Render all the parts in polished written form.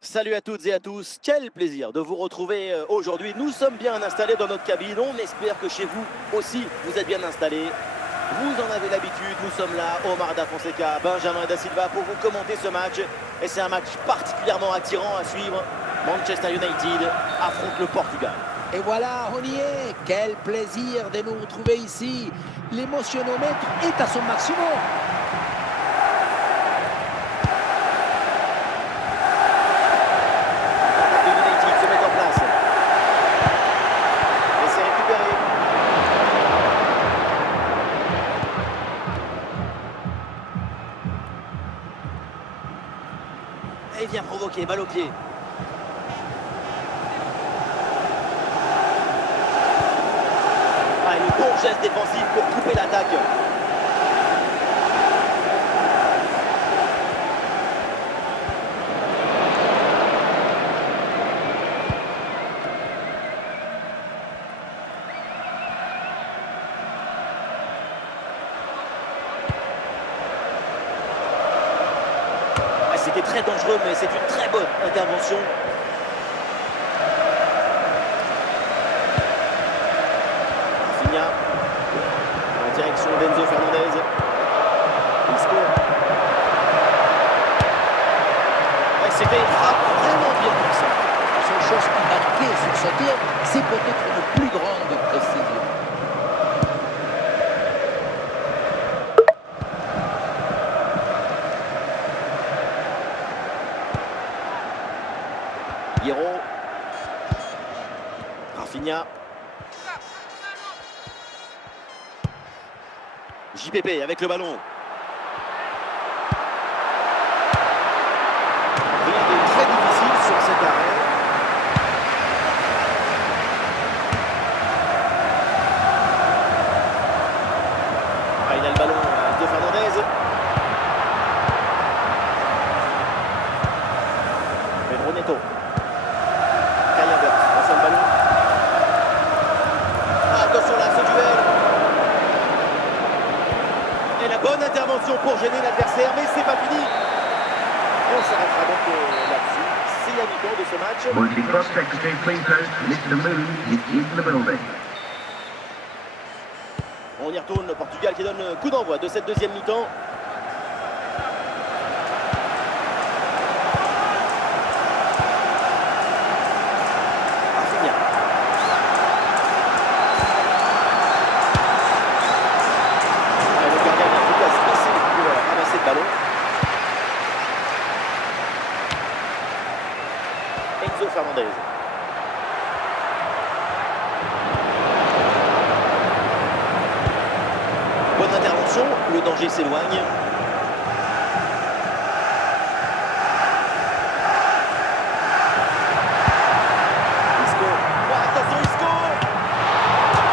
Salut à toutes et à tous, quel plaisir de vous retrouver aujourd'hui. Nous sommes bien installés dans notre cabine, on espère que chez vous aussi vous êtes bien installés. Vous en avez l'habitude, nous sommes là, Omar Da Fonseca, Benjamin Da Silva pour vous commenter ce match. Et c'est un match particulièrement attirant à suivre. Manchester United affronte le Portugal. Et voilà, on y est. Quel plaisir de nous retrouver ici. L'émotionnomètre est à son maximum. L'attaque de United se met en place. Et c'est récupéré. Et il vient provoquer, balle au pied. Et le bon geste défensif pour couper l'attaque. C'était très dangereux, mais c'est une très bonne intervention. Rafinha en direction d'Enzo Fernandez. Isco. C'était une frappe vraiment bien poussée. La seule chose qui manquait sur ce tir, c'est peut-être une plus grande précision. Hierro. Rafinha. JPP avec le ballon. Rien de très difficile sur cet arrêt. Il a le ballon de Fernandez. Pedro Neto. Passe le ballon. Attention là, ce duel. Et la bonne intervention pour gêner l'adversaire, mais c'est pas fini. On s'arrêtera donc là-dessus. C'est la mi-temps de ce match. Multi-cross secretary, please note, Mr. Moon is in the building. On y retourne, le Portugal qui donne coup d'envoi de cette deuxième mi-temps. Rafinha. Le gardien est efficace, passé pour ramasser le ballon. Enzo Fernandez. Bonne intervention, le danger s'éloigne. Isco. Oh, attention Isco.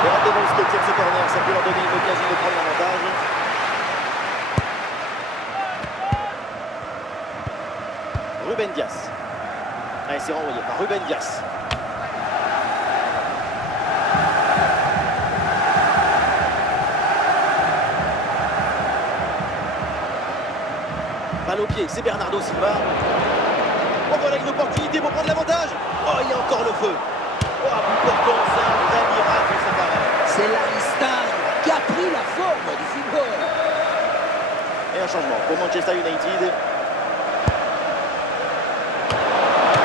Et rappelez-vous Isco tire ce corner, ça peut leur donner une occasion de prendre l'avantage. Ruben Dias. Allez, c'est renvoyé par Ruben Dias. Balle au pied, c'est Bernardo Silva. Oh, voilà une opportunité pour prendre l'avantage. Oh, il y a encore le feu. Oh, à bout portant, c'est un vrai miracle cet arrêt. C'est l'Aristan qui a pris la forme du football. Et un changement pour Manchester United.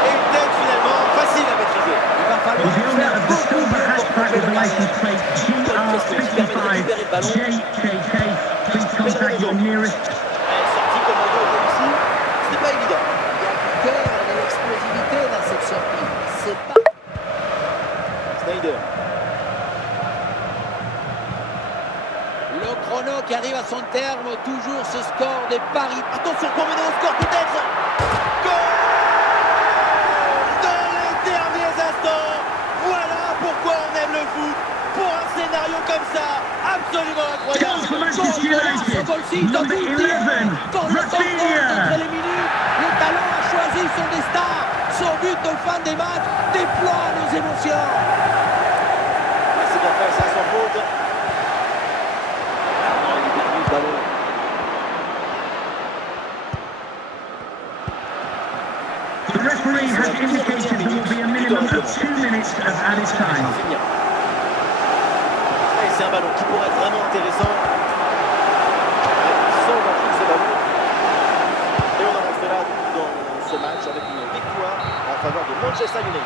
Et une tête finalement facile à maîtriser. Il va falloir The owner faire of the beaucoup silver mieux pour hashtag trouver with the l'occasion. license plate GR55 JKK. Please contact your nearest. Elle est sortie comme un dos réussi. Ce n'est pas évident. Il y a du cœur et de l'explosivité dans cette sortie. C'est pas... Snyder. Le chrono qui arrive à son terme, toujours ce score des paris. Attention pour mener au score peut-être. Goal dans les derniers instants. Voilà pourquoi on aime le foot. Pour un scénario comme ça, absolument incroyable. Goal for Manchester United. Number 11, Quand le temps compte Rafinha. entre les minutes, le talent a choisi son destin. Son but de fin des matchs déploie nos émotions. C'est bien fait, ça sans faute. The referee has indicated there will be a minimum of 2 minutes of added time. Et c'est un ballon qui pourrait être vraiment intéressant. Sans enjeu ce ballon. Et on en reste là dans ce match avec une victoire en faveur de Manchester United.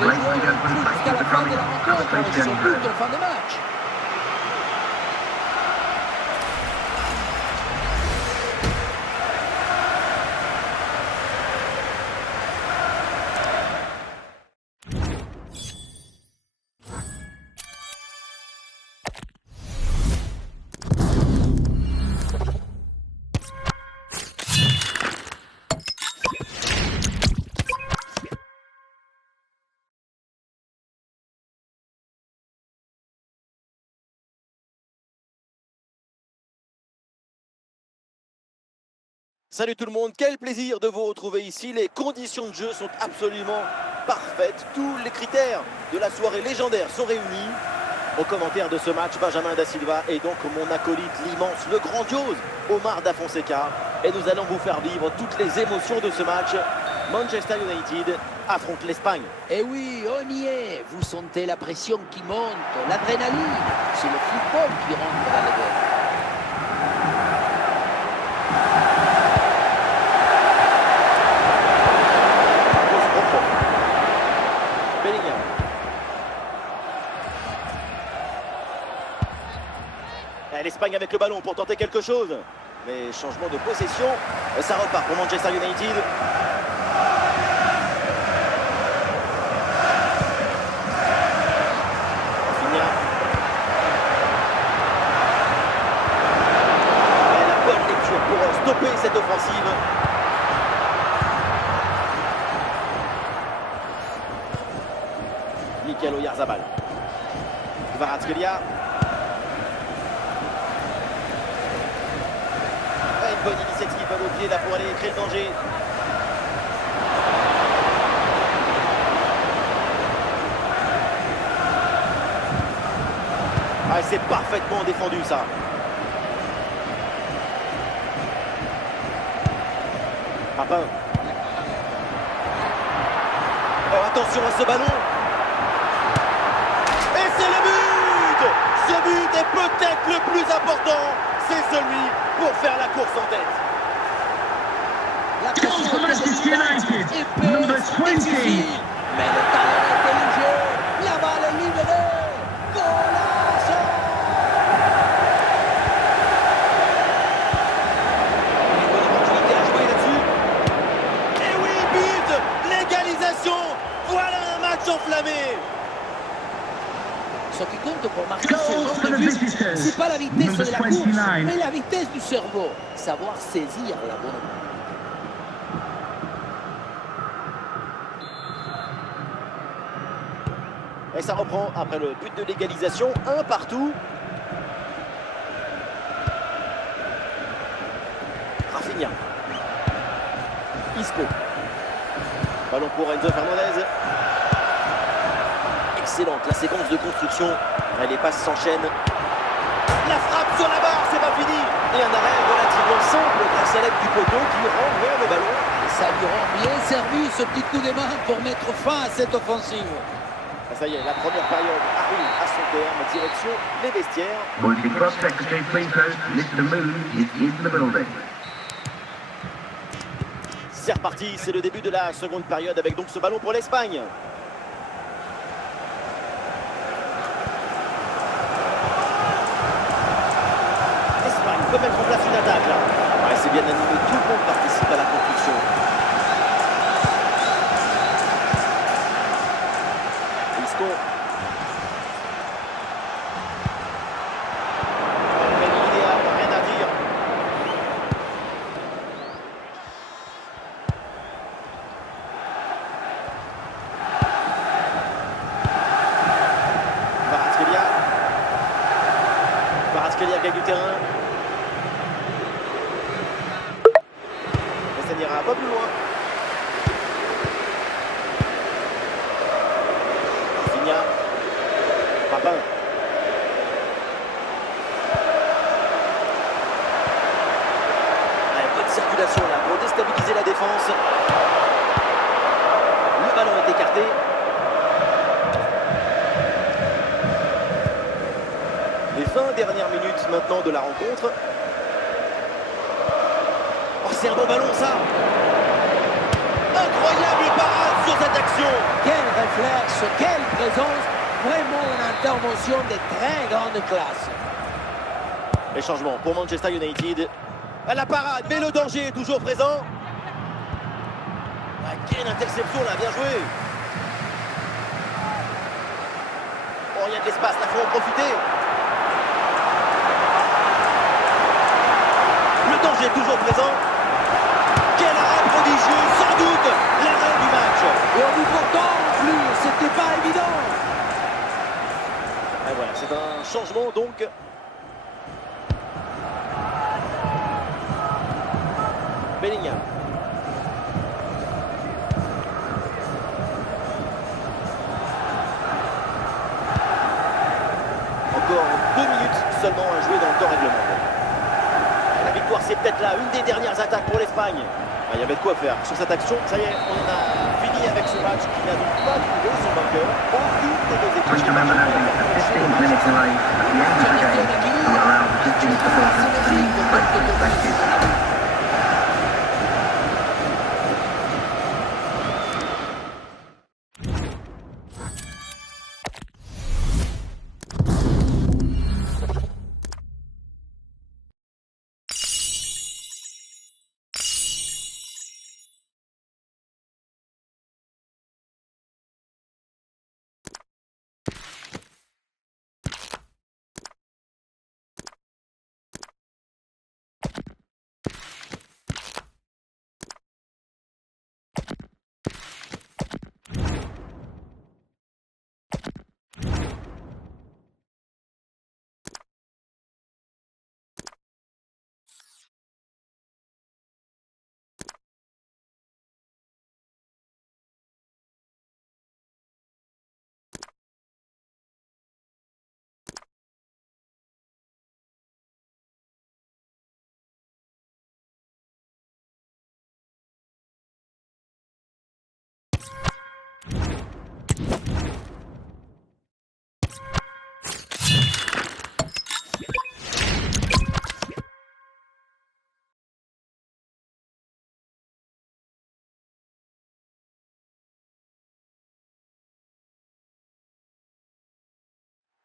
Les joueurs ont cru jusqu'à la fin de la rencontre avec son but en fin de match. Salut tout le monde, quel plaisir de vous retrouver ici. Les conditions de jeu sont absolument parfaites. Tous les critères de la soirée légendaire sont réunis. Au commentaire de ce match, Benjamin Da Silva et donc mon acolyte, l'immense, le grandiose Omar Da Fonseca. Et nous allons vous faire vivre toutes les émotions de ce match. Manchester United affronte l'Espagne. Et oui, on y est. Vous sentez la pression qui monte, l'adrénaline. C'est le football qui rentre dans les veines. L'Espagne avec le ballon pour tenter quelque chose. Mais changement de possession. Ça repart pour Manchester United. Rafinha. Et la bonne lecture pour stopper cette offensive. Mikel Oyarzabal. Kvaratskhelia. Une bonne initiative à l'autre pied là pour aller créer le danger. Ah, c'est parfaitement défendu ça. Papin. Oh, attention à ce ballon. Et c'est le but. Ce but est peut-être le plus important. C'est celui pour faire la course en tête. La Goal for Manchester United, number 20. Mais le talent est léger. La balle est libérée. Golazo! Une bonne opportunité à jouer là-dessus. Et oui, but. L'égalisation. Voilà un match enflammé. Ce qui compte pour marquer Goal ce genre for de the but, visitors, c'est pas la vitesse number de la course, 29. mais la vitesse du cerveau. Savoir saisir la bonne. Et ça reprend après le but de l'égalisation. Un partout. Rafinha. Isco. Ballon pour Enzo Fernandez. Excellente la séquence de construction. Les passes s'enchaînent. La frappe sur la barre, c'est pas fini. Et un arrêt relativement simple grâce à l'aide du poteau qui renvoie le ballon. Et ça lui rend bien servi ce petit coup de main pour mettre fin à cette offensive. Ah, ça y est, la première période arrive à son terme. Direction les vestiaires. Would the Cross Secretary please note Mr. Moon is in the building. C'est reparti, c'est le début de la seconde période avec donc ce ballon pour l'Espagne. L'Espagne peut mettre en place une attaque là. Ouais, c'est bien animé, tout le monde participe à la construction. Isco. Idéal, rien à dire. Kvaratskhelia gagne du terrain. Et ça n'ira pas plus loin. Rafinha. Papin. Bonne circulation là pour déstabiliser la défense. ballon est écarté. Les 20 dernières minutes maintenant de la rencontre. Oh, c'est un bon ballon ça. Incroyable parade sur cette action. Quel réflexe, quelle présence. Vraiment une intervention de très grande classe. Les changements pour Manchester United. À la parade, mais le danger est toujours présent. Ah, quelle interception là, bien joué. Oh, il y a de l'espace, là, faut en profiter. Le danger est toujours présent. Quel arrêt prodigieux, sans doute l'arrêt du match. Et on dit pourtant plus, c'était pas évident. Et voilà, c'est un changement donc. Bellingham. Encore 2 minutes seulement à jouer dans le temps réglementaire. La victoire, c'est peut-être là une des dernières attaques pour l'Espagne. Ah, il y avait de quoi faire sur cette action. Ça y est, on a fini avec ce match qui n'a donc pas trouvé son vainqueur. Aucune des deux équipes. Just remember that we have 15 minutes away at the end of the game. We are allowed to choose the ball to be respected.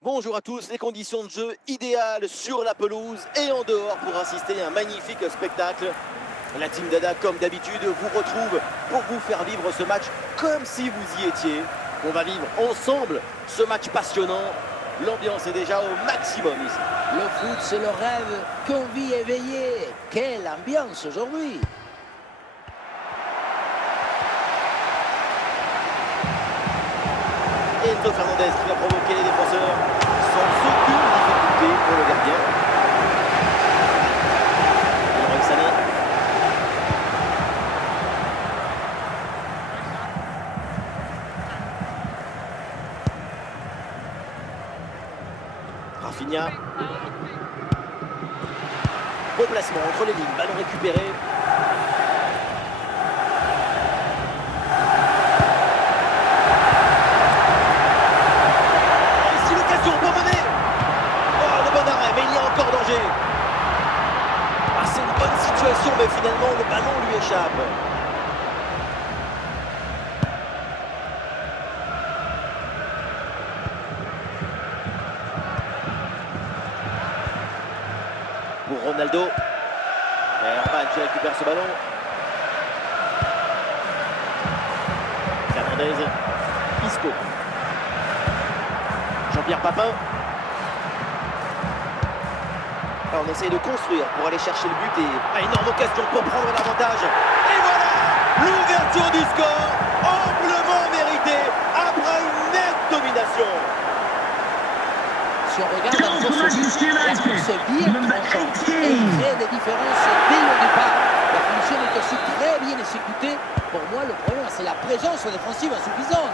Bonjour à tous, les conditions de jeu idéales sur la pelouse et en dehors pour assister à un magnifique spectacle. La team Dada, comme d'habitude, vous retrouve pour vous faire vivre ce match comme si vous y étiez. On va vivre ensemble ce match passionnant. L'ambiance est déjà au maximum ici. Le foot, c'est le rêve qu'on vit éveillé. Quelle ambiance aujourd'hui. Enzo Fernandez qui va provoquer les défenseurs sans aucune difficulté pour le gardien. Leroy Sané. Rafinha. Bon placement entre les lignes, ballon récupéré. Ah, c'est une bonne situation, mais finalement le ballon lui échappe. Pour Ronaldo. Et Orban qui récupère ce ballon. Fernandez. Isco. Jean-Pierre Papin. Alors on essaye de construire pour aller chercher le but et énorme occasion pour prendre l'avantage. Et voilà l'ouverture du score, amplement méritée après une nette domination. Si on regarde un peu ce but, la course est bien tranchante et il crée des différences dès le départ. La finition est aussi très bien exécutée. Pour moi, le problème, c'est la présence défensive insuffisante.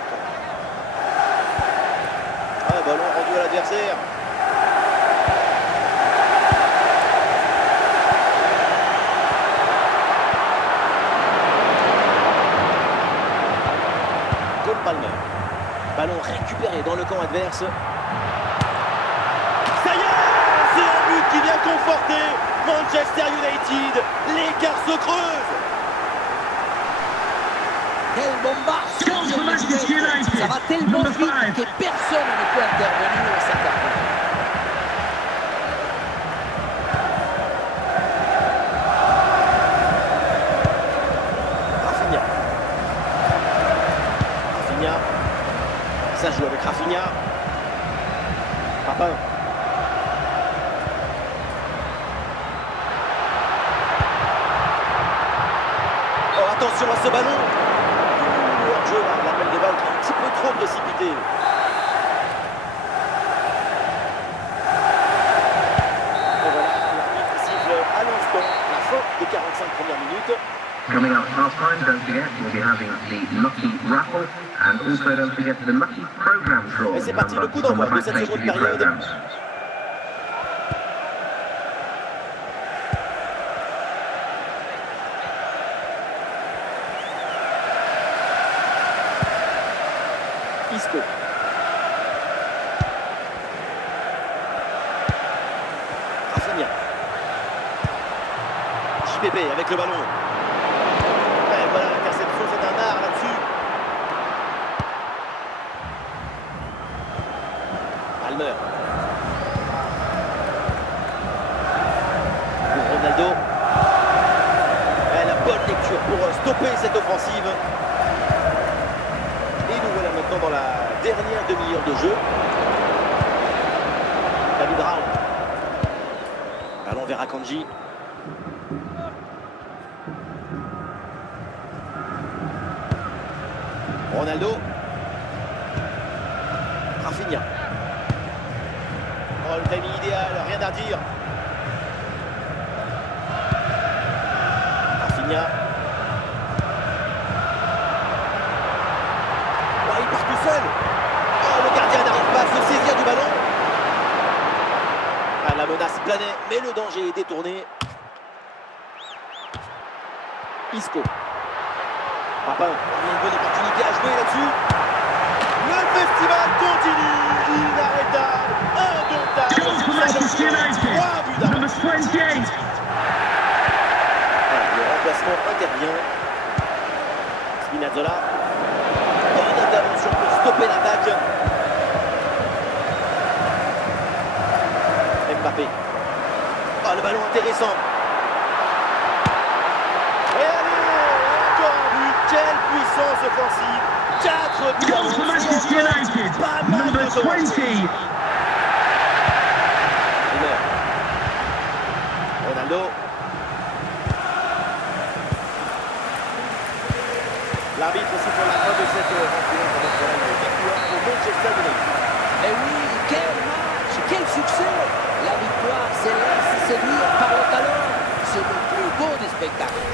Ah, ballon rendu à l'adversaire. camp adverse. Ça y est, c'est un but qui vient conforter Manchester United. L'écart se creuse. Quel Goal for Manchester United. Ça va tellement Number vite 5. que personne ne peut intervenir au centre. Rafinha. Ça joue avec Rafinha. Papin. Oh, attention à ce ballon. Hors jeu, l'appel de balle qui est un petit peu trop précipité. Et voilà, l'arbitre siffle à l'instant la fin des 45 premières minutes. Coming up half time, don't forget, we'll be having the Lucky Raffle and also don't forget the Lucky Program draw. Et c'est parti, le coup d'envoi de cette seconde période. Isco. Rafinha. JPP avec le ballon. Et voilà l'interception, c'est un art là-dessus. Almer. Pour Ronaldo. Et la bonne lecture pour stopper cette offensive. Et nous voilà maintenant dans la dernière demi-heure de jeu. David Raoult. Ballon vers Akanji. Ronaldo. Rafinha. Oh, le timing idéal, rien à dire. Rafinha. Oh, il part tout seul. Oh, le gardien n'arrive pas à se saisir du ballon. Ah, la menace planait, mais le danger est détourné. Isco. Papin, une bonne opportunité à jouer là-dessus. Le festival continue, inarrêtable, indomptable. Goal for Manchester United. 3 buts d'avance. Number 28. Le remplacement intervient. Spinazzola. Bonne intervention pour stopper l'attaque. Mbappé. Oh, le ballon intéressant. Et allez, encore un but. Quelle puissance offensive. 4 buts Goal for d'avance. Manchester United. Pas mal Number de temps. 20. Ronaldo. L'arbitre aussi pour la fin de cette rencontre. Victoire pour Manchester United. Et oui, quel match, quel succès! La victoire se laisse séduire par le talent. C'est le plus beau des spectacles.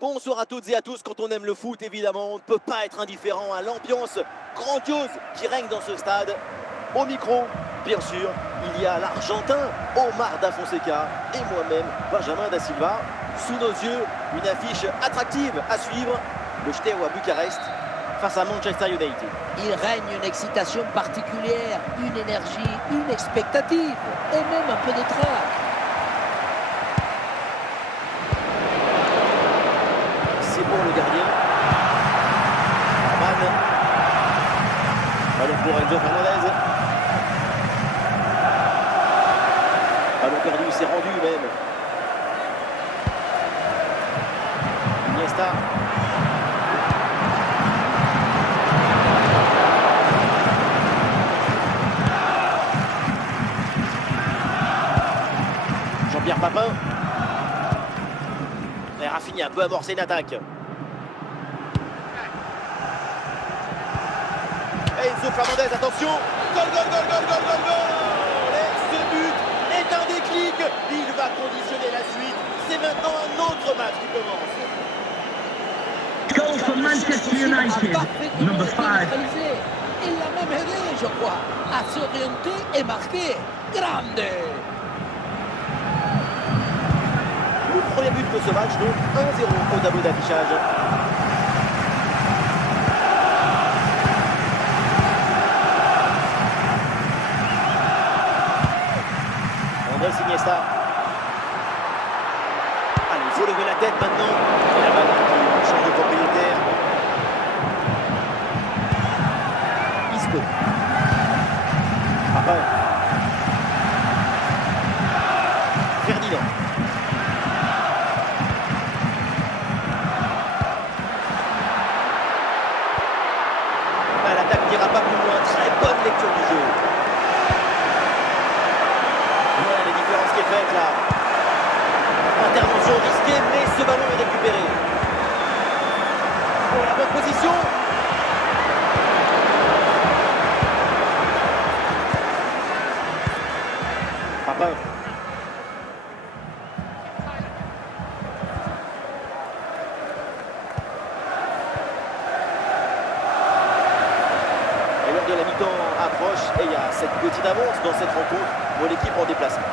Bonsoir à toutes et à tous. Quand on aime le foot, évidemment, on ne peut pas être indifférent à l'ambiance grandiose qui règne dans ce stade. Au micro, bien sûr, il y a l'Argentin Omar Da Fonseca et moi-même, Benjamin Da Silva. Sous nos yeux, une affiche attractive à suivre. Le Steaua Bucarest face à Manchester United. Il règne une excitation particulière, une énergie, une expectative et même un peu de trac. C'est pour le gardien. Arman. Ballon pour Enzo Fernandez. Ballon perdu, c'est rendu même. Iniesta. Jean-Pierre Papin. Et Rafinha peut amorcer une attaque. Enzo Fernandez, attention. Goal, goal, goal, goal, goal, goal, goal. Et ce but est un déclic. Il va conditionner la suite. C'est maintenant un autre match qui commence. Goal for Manchester United, number 5. Il l'a même aidé, je crois, à s'orienter et marquer. Grande! Le premier but de ce match, donc 1-0 au tableau d'affichage. Andrés Iniesta. Allez, il faut lever la tête maintenant. Et la balle qui change de propriétaire. Isco. Papin. Ferdinand. L'attaque n'ira pas plus loin. Très bonne lecture du jeu. Voilà la différence qui est faite là. Intervention risquée, mais ce ballon est récupéré. Oh, la bonne position. Papin. Et l'heure de la mi-temps approche et il y a cette petite avance dans cette rencontre pour l'équipe en déplacement.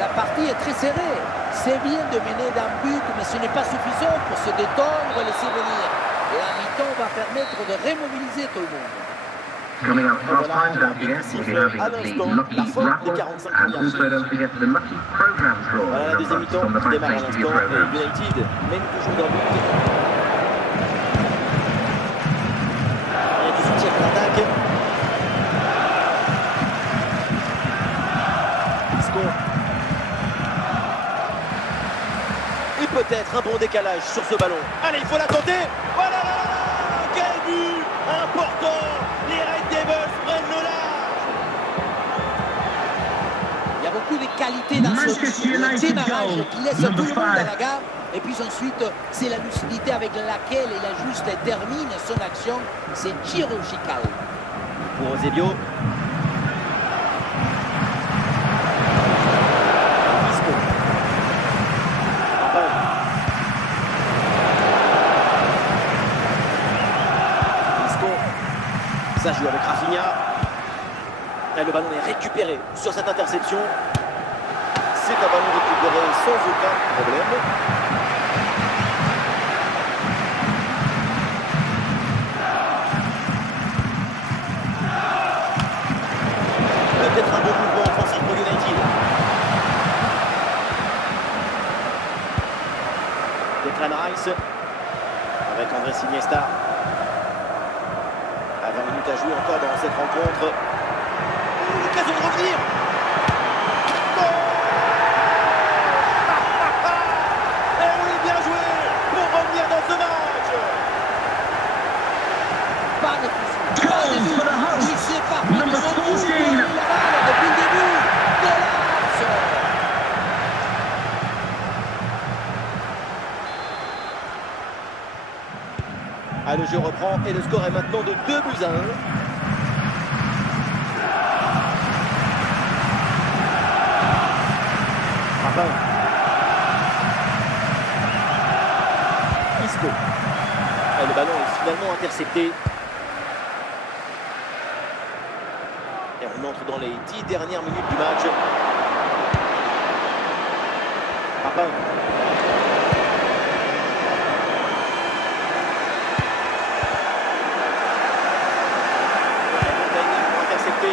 La partie est très serrée. C'est bien de mener d'un but, mais ce n'est pas suffisant pour se détendre et laisser venir. Et la mi-temps va permettre de remobiliser tout le monde. Coming up half time, don't forget, we'll be having the Lucky Raffle and also don't forget the Lucky Program Draw. Voilà la deuxième mi-temps From the qui démarre à High Stakes l'instant. Program. United mène toujours d'un but. Il y a du soutien à l'attaque. Isco. Et peut-être un bon décalage sur ce ballon. Allez, il faut la tenter. Voilà, quel but important. Les Red Devils prennent le large. Il y a beaucoup de qualités dans Manchester ce United démarrage goal, qui laisse tout le number monde à 5. la gare. Et puis ensuite, c'est la lucidité avec laquelle il ajuste et termine son action. C'est chirurgical. Pour Eusebio. Isco. Papin. Isco. Ça joue avec Rafinha. Et le ballon est récupéré sur cette interception. C'est un ballon récupéré sans aucun problème. Peut-être un bon mouvement offensif pour United. Declan Rice avec Andrés Iniesta. À 20 minutes à jouer encore dans cette rencontre. L'occasion de revenir. Goal. Et oui, bien joué pour revenir dans ce match. Pas de souci. Goal for the hosts, Il s'est parti number devant tout. 14. Il a la balle depuis le début. Golazo. Ah, le jeu reprend et le score est maintenant de 2 buts à 1. Papin. Isco. Et le ballon est finalement intercepté. Et on entre dans les 10 dernières minutes du match. Papin. Intercepté.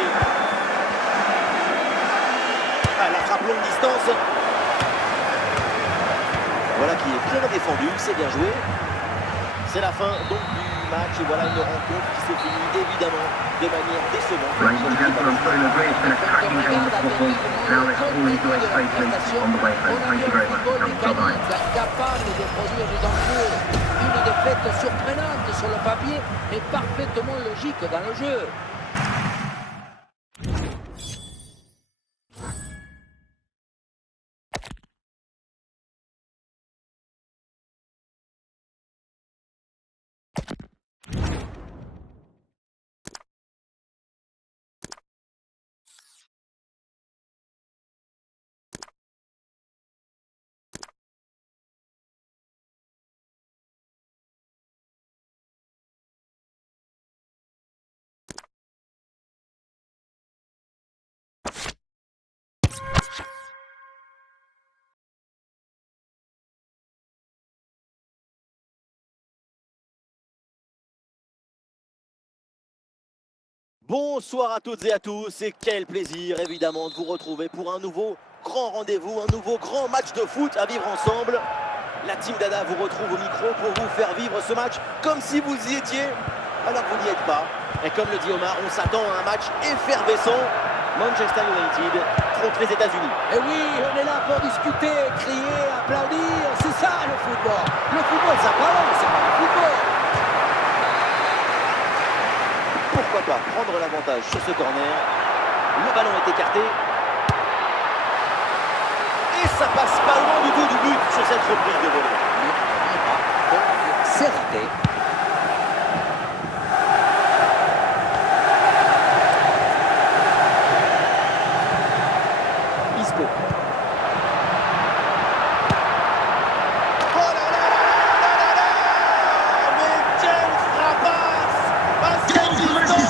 Ah, la frappe longue distance. Voilà qui est bien défendu, c'est bien joué. C'est la fin donc du match et voilà une rencontre qui se finit évidemment de manière décevante. Ladies and gentlemen, putting the great and attacking game of football. Now let's all enjoy safely on the way home. Thank you very much for coming. Bye-bye. Capable de produire des enjeux, une défaite surprenante sur le papier, mais parfaitement logique dans le jeu. Bonsoir à toutes et à tous et quel plaisir évidemment de vous retrouver pour un nouveau grand rendez-vous, un nouveau grand match de foot à vivre ensemble. La Team Dada vous retrouve au micro pour vous faire vivre ce match comme si vous y étiez alors que vous n'y êtes pas. Et comme le dit Omar, on s'attend à un match effervescent. Manchester United contre les États-Unis. Et oui, on est là pour discuter, crier, applaudir, c'est ça le football. Le football ça parle, c'est pas le football. Pourquoi pas prendre l'avantage sur ce corner. Le ballon est écarté. Et ça passe pas loin du tout du but sur cette reprise de volée. C'est raté. Isco.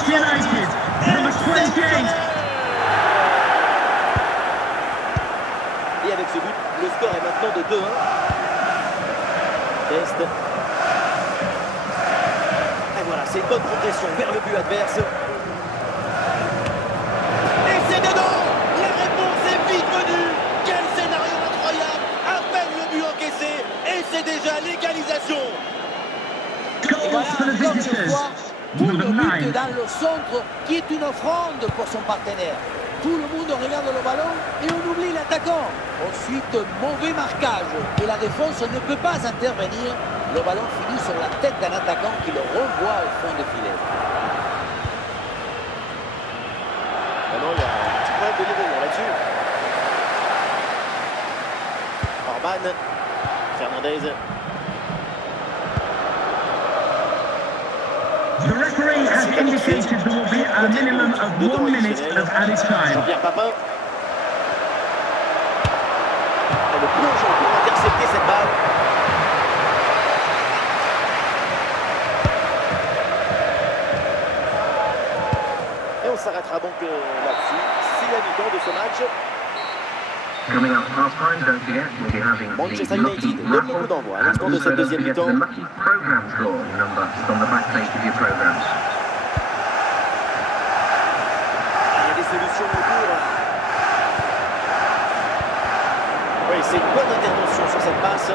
United, number 28. Et avec ce but, le score est maintenant de 2-1. Test. Et voilà, c'est une bonne progression vers le but adverse. Et c'est dedans. La réponse est vite venue. Quel scénario incroyable. À peine le but encaissé. Et c'est déjà l'égalisation. Goals for the visitors. Tout le Number but 9. dans le centre qui est une offrande pour son partenaire. Tout le monde regarde le ballon et on oublie l'attaquant. Ensuite, mauvais marquage et la défense ne peut pas intervenir. Le ballon finit sur la tête d'un attaquant qui le renvoie au fond des filets. Maintenant, il y a un petit problème de niveau là-dessus. Orban, Fernandez. The referee has indicated there will be a minimum of 1 minute of added time. Jean-Pierre Papin. Et le plongeon pour intercepter cette balle. Et on s'arrêtera donc là-dessus. C'est la mi-temps de ce match. Coming up past time, don't forget, we'll be having Manchester the Lucky United, le coup Raffle, d'envoi à and l'instant de also cette don't deuxième forget mi-temps. the Lucky Program scoring number on the back page of your programs. Il y a des solutions autour. Oui, c'est une bonne intervention sur cette passe.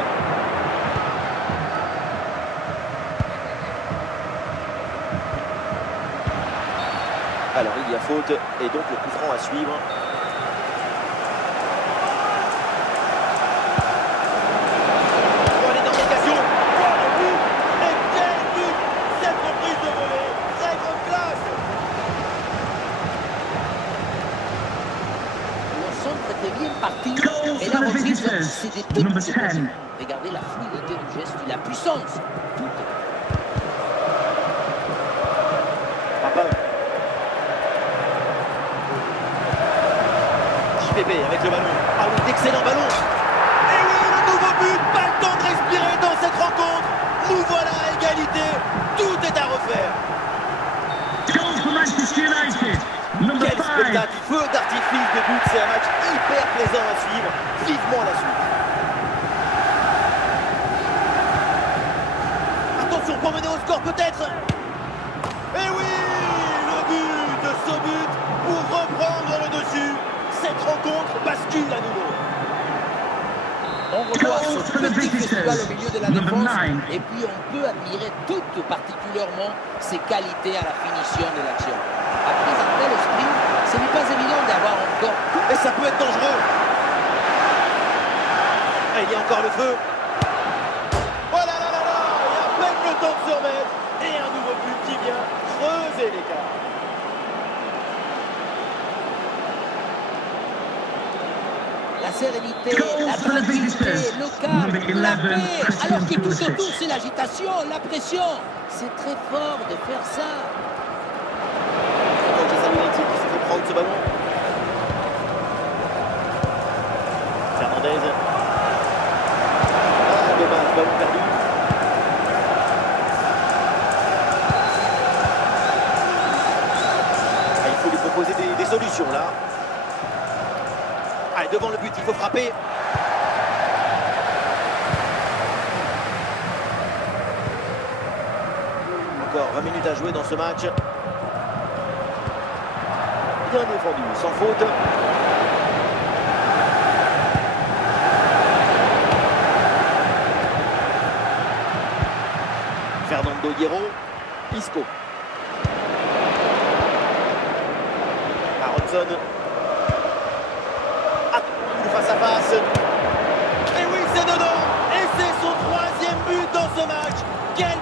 Alors il y a faute et donc le coup franc à suivre. Oh, elle est dans l'occasion. Oh, le but. Et quel but. Cette reprise de volée. Très grande classe. Le centre était bien parti Goals et for la the reprise visitors. c'était tout Number petit 10. possible. Regardez la fluidité du geste, la puissance. Tout est Papin. JPP avec le ballon. Ah oui, d'excellent ballon. Et oui, le nouveau but. Pas le temps de respirer dans cette rencontre. Nous magnifique début, c'est un match hyper plaisant à suivre. Vivement la suite. Attention pour mener au score peut-être. Et oui, le but, ce but pour reprendre le dessus. Cette rencontre bascule à nouveau. On revoit ce petit festival au milieu de la défense et puis on peut admirer tout particulièrement ses qualités à la finition de l'action. Après un tel sprint, ce n'est pas évident d'avoir encore tout. Et ça peut être dangereux. Et il y a encore le feu. Oh là là là là, il y a à peine le temps de se remettre. Et un nouveau but qui vient creuser l'écart. La sérénité, la tranquillité, le calme, la paix, alors que tout autour c'est l'agitation, la pression. C'est très fort de faire ça. Manchester United qui se fait prendre ce ballon. Fernandez. Ah, dommage, ballon perdu. Ah, il faut lui proposer des solutions là. Allez, devant le but, il faut frapper. Encore 20 minutes à jouer dans ce match. Bien défendu, sans faute. Fernando Hierro, Isco. Aronson. Face à face. Et oui, c'est dedans. Et c'est son 3e but dans ce match. Quel